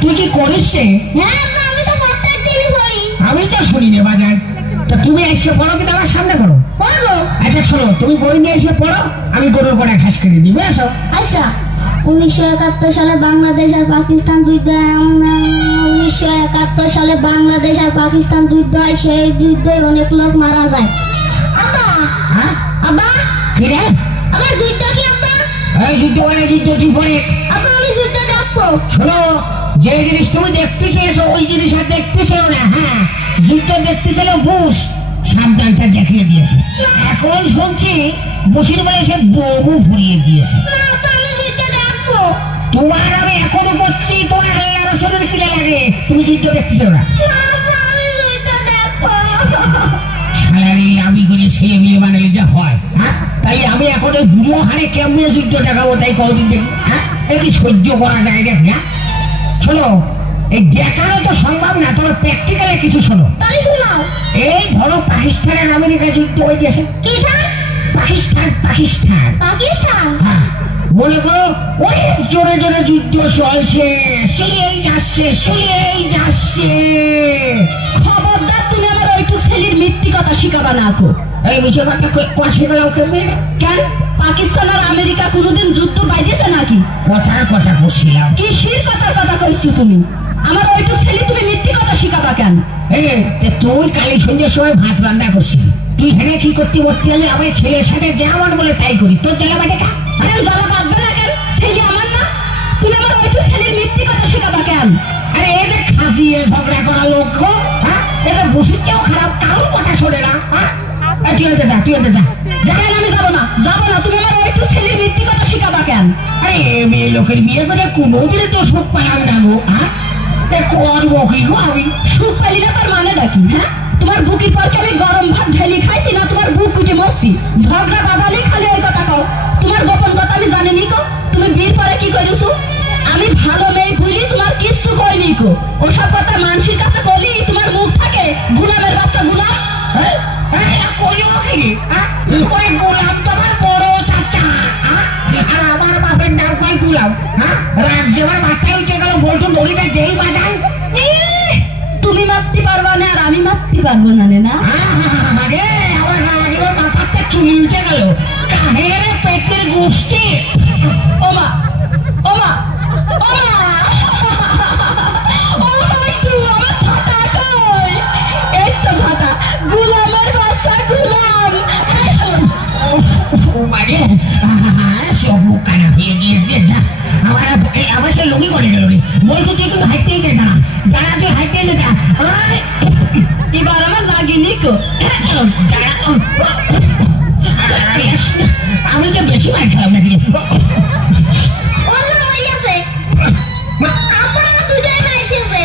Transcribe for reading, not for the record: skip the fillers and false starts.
তুই কি করিস রে? হ্যাঁ আব্বা, আমি তো প্রত্যেক দিনই পড়ি। আমি তো শুনি রে বাজার। তা তুমি এসে পড়ো কিন্তু আমার সামনে পড়ো। পড়বো। আচ্ছা শোনো, তুমি বই নিয়ে এসে পড়ো, আমি গরুর গোড়া ঘাস কেটে দিই, বুঝেছো? আচ্ছা। 1971 সালে বাংলাদেশ আর পাকিস্তান যুদ্ধ। 1971 সালে বাংলাদেশ আর পাকিস্তান যুদ্ধ হয়। সেই যুদ্ধে অনেক লোক মারা যায়। আব্বা। হ্যাঁ আব্বা। কি রে? আবার যুদ্ধ কি আব্বা? এই যুদ্ধ মানে যুদ্ধ তুই পড়ে। আব্বা আমি যুদ্ধ দেখবো। শোনো, যে জিনিস তুমি দেখতে চেয়েছো ওই জিনিস আর দেখতে চেও না। হ্যাঁ, যুদ্ধ দেখতে ছিল বুশ, সাবধানটা দেখিয়ে দিয়েছে। এখন শুনছি বুশির বলে সে বউ ভুলিয়ে দিয়েছে। তোমার আমি এখনো করছি, তোমার শরীর কিনে লাগে, তুমি যুদ্ধ দেখতেছো না। সারারি আমি করে ছেলে মেয়ে বানালে যা হয়। হ্যাঁ, তাই আমি এখন ওই বুড়ো হারে কেমনে যুদ্ধ দেখাবো, তাই কদিন দেখি। হ্যাঁ, কি সহ্য করা যায় দেখ না। শোনো, এই দেখানো তো সম্ভব না, তোমার প্র্যাকটিক্যালে কিছু শোনো। এই ধরো পাকিস্তান আর আমেরিকা যুদ্ধ হয়ে গেছে। পাকিস্তান পাকিস্তান পাকিস্তান। হ্যাঁ, মনে করো অনেক জোরে জোরে যুদ্ধ চলছে, শুয়েই যাচ্ছে শুয়েই যাচ্ছে। খবরদার তুমি আমার ওইটুক ছেলের মিথ্যি কথা শিখাবা না কো। এই মিছে কথা কষে গেল কেমন? কেন পাকিস্তান আর আমেরিকা কোনোদিন যুদ্ধ বাইরেছে নাকি? কথার কথা বলছিলাম। কিসের কথার কথা কইছো তুমি? আমার ওইটুক ছেলে তুমি মিথ্যি কথা শিখাবা কেন? তুই কালী সন্ধ্যের সময় ভাত রান্না করছিস, তুই হেনে কি করতে বলতে হলে আমার ছেলের সাথে যেমন বলে তাই করি, তোর জ্বালা বাটে কা? জ্বালা বাঁধবে না কেন? ছেলে আমার না, তুমি আমার ওইটুক ছেলের মিথ্যি কথা শিখাবা কেন? আরে এই যে খাসিয়ে ঝগড়া করা লোক, হ্যাঁ, এটা বসির চেয়েও খারাপ, কারোর কথা শোনে না। হ্যাঁ, তুই আনতে যা, তুই আনতে যা। জানেন আমি যাবো না, যাবো না। তুমি আমার ওইটুক ছেলের মিথ্যি কথা শিখাবা কেন? আরে মেয়ে লোকের বিয়ে করে কোনোদিন তো সুখ পাইলাম না গো। হ্যাঁ, করবো কি গো আমি? সুখ পাইলি না তার মানে ডাকি? হ্যাঁ, তোমার বুকের পর আমি গরম ভাত ঢালি খাইছি না তোমার বুক কুটে মরছি? ঝগড়া বাদালি খালি ওই কথা কও। তোমার গোপন কথা আমি জানিনি কো। তুমি বিয়ের পরে কি করিছো? আমি ভালো মেয়ে বুঝি তোমার কিচ্ছু কইনি কো। ওসব কথা মানুষের কাছে বলি তোমার মুখ থাকে গোলামের বাচ্চা গোলাম। ওই গোলাম তোমার বড় চাচা, আর আমার বাপের নাম কই গোলাম। হ্যাঁ, রাগ যেবার মাথায় উঠে গেল, বলতো দড়িটা যেই বাজায়। তুমি মারতে পারবা না আর আমি মারতে পারবো না রে না। আরে আমার রাগের মাথাটা চুলি উঠে গেল। কাহের পেটের গোষ্ঠী। ওমা ওমা ওমা সব মুখ কানা হয়ে গিয়েছে। আমার সে লুঙ্গি করে গেল রে। বলতো তুই কিন্তু হাইতেই যা, দাঁড়া দাঁড়া, তুই হাইতেই যা। এবার আমার লাগেনি কো। আমি তো বেশি মার খাওয়াম নাকি। আমার দুটাই মাইতেছে।